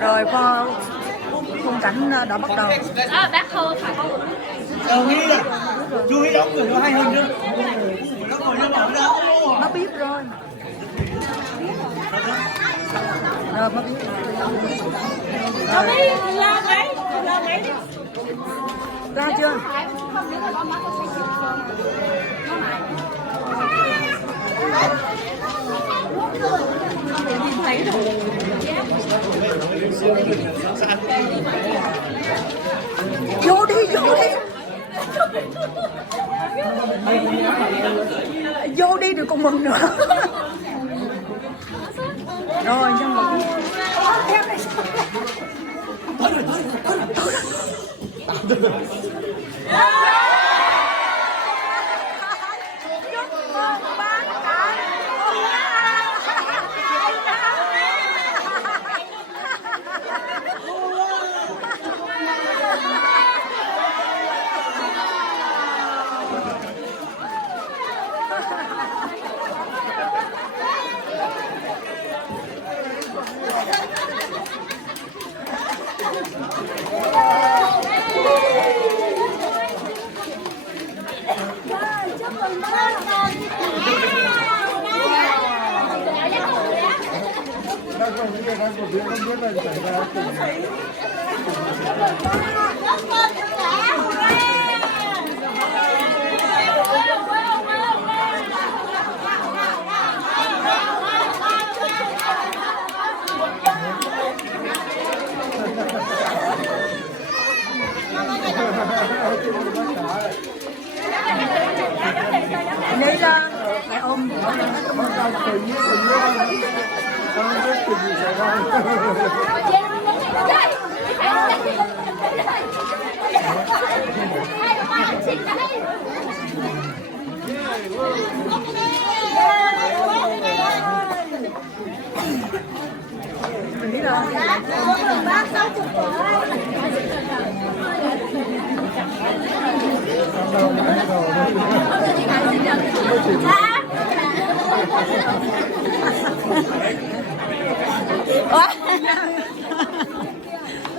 Rồi khung cảnh đã bắt đầu. Bác Hơ phải không? Nghĩ là chú ý đóng cửa cho hai hình nữa. Nó biết rồi. Rồi nó biết. Cho đi, la máy đi. Ra chưa? Vô đi. Vô đi được còn mừng nữa. Rồi nhân vật lấy ra lại ôm nghĩ là bác 60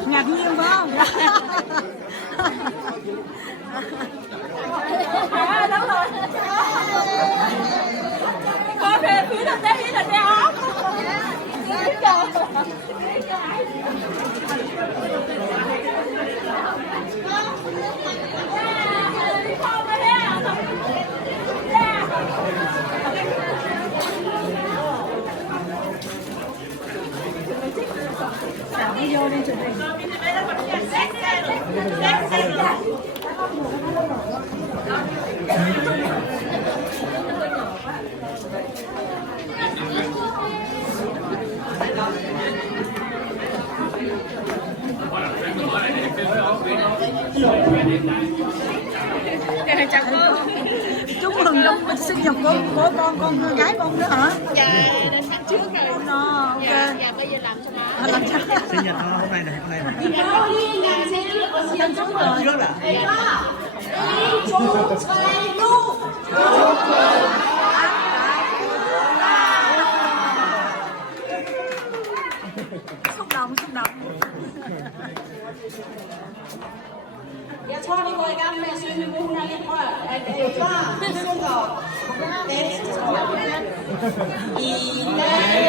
ngạc nhiên phải không? Đúng rồi. Có về phía là té ốm. Vô đi chụp hình. Chúc mừng năm sinh nhật của con gái con nữa hả? Dạ, đến tháng trước rồi. Ok. Dạ, bây giờ làm cho má. Làm cho. Sinh nhật hôm nay này. Trước là. Xúc động. Jeg tror, vi går i gang med at synge nu. Hun er lidt rørt. Er I klar? Vi synger den. I dag er